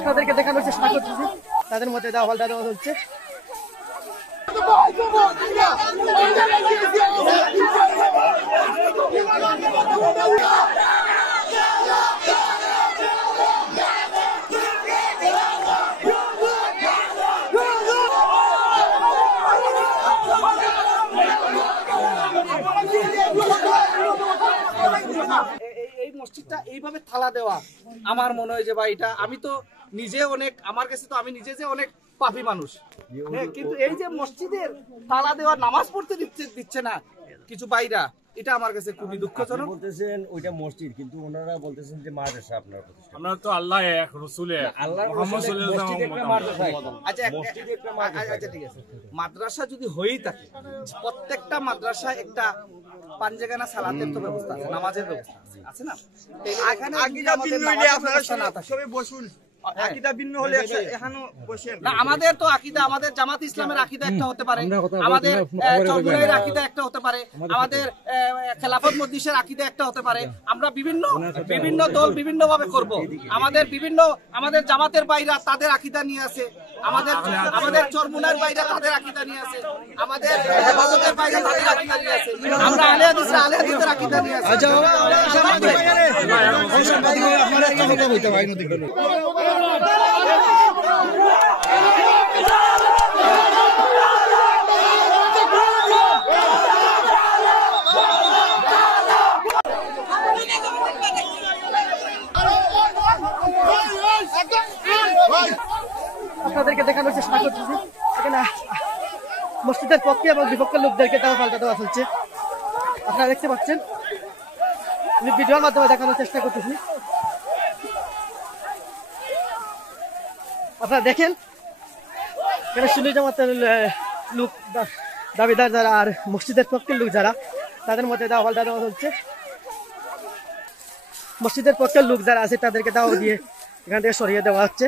আপনাদেরকে দেখানোর চেষ্টা করতেছি তাদের মধ্যে দেওয়া পাল্টা দেওয়া হচ্ছে। এই মসজিদটা এইভাবে থালা দেওয়া আমার মনে হয় যে ভাই এটা আমি তো নিজে অনেক আমার কাছে তো আমি নিজে যে অনেক পাপী মানুষ, কিন্তু এই যে মসজিদের তালা দেওয়া নামাজ পড়তে দিচ্ছে না কিছু বাইরা, এটা আমার কাছে খুবই দুঃখজনক। বলতেছেন ওইটা মসজিদ, কিন্তু ওনারা বলতেছেন যে মাদ্রাসা আপনার প্রতিষ্ঠান। আমরা তো আল্লাহ এক রাসূল এক মুহাম্মদ সাল্লাল্লাহু আলাইহি ওয়াসাল্লাম। আচ্ছা ঠিক আছে, মাদ্রাসা যদি হয়েই থাকে প্রত্যেকটা মাদ্রাসা একটা পাঞ্জেগানা সালাতের তো ব্যবস্থা আছে, নামাজের ব্যবস্থা আছে না? এখানে আকীদা ভিন্ন হলে আপনারা সবাই বসুন, আকীদা ভিন্ন হলে এখানেও বসেন না। আমাদের তো আকীদা, আমাদের জামাত ইসলামের আকীদা একটা হতে পারে, আমাদের চরমুনাইয়ের আকীদা একটা হতে পারে, আমাদের খেলাফত মজলিসের আকীদা একটা হতে পারে। আমরা বিভিন্ন দল বিভিন্ন ভাবে করব। আমাদের জামাতের বাইরা তাদের আকীদা নিয়ে আছে, আমাদের চরমুনাইয়ের বাইরা তাদের আকীদা নিয়ে আছে, আমাদের হেফাজতের বাইরা তাদের আকীদা নিয়ে আছে, আমরা আহলে হাদিসের আকীদা নিয়ে আছে। আপনারা একটা কথা বলতে ভাই নদী আপনাদেরকে দেখানোর চেষ্টা করতেছি এখানে মসজিদের পক্ষে এবং বিপক্ষের লোকদেরকে তাও পাল্টা দেওয়া চলছে। আপনারা দেখতে পাচ্ছেন, ভিডিওর মাধ্যমে দেখানোর চেষ্টা করতেছি। আপনারা দেখেন এখানে সুন্নি জামাতের লোক দাবিদার যারা আর মসজিদের পক্ষের লোক যারা, তাদের মধ্যে দাওয়া পাল্টা দেওয়া চলছে। মসজিদের পক্ষের লোক যারা আছে তাদেরকে দাওয়া দিয়ে এখান থেকে সরিয়ে দেওয়া হচ্ছে।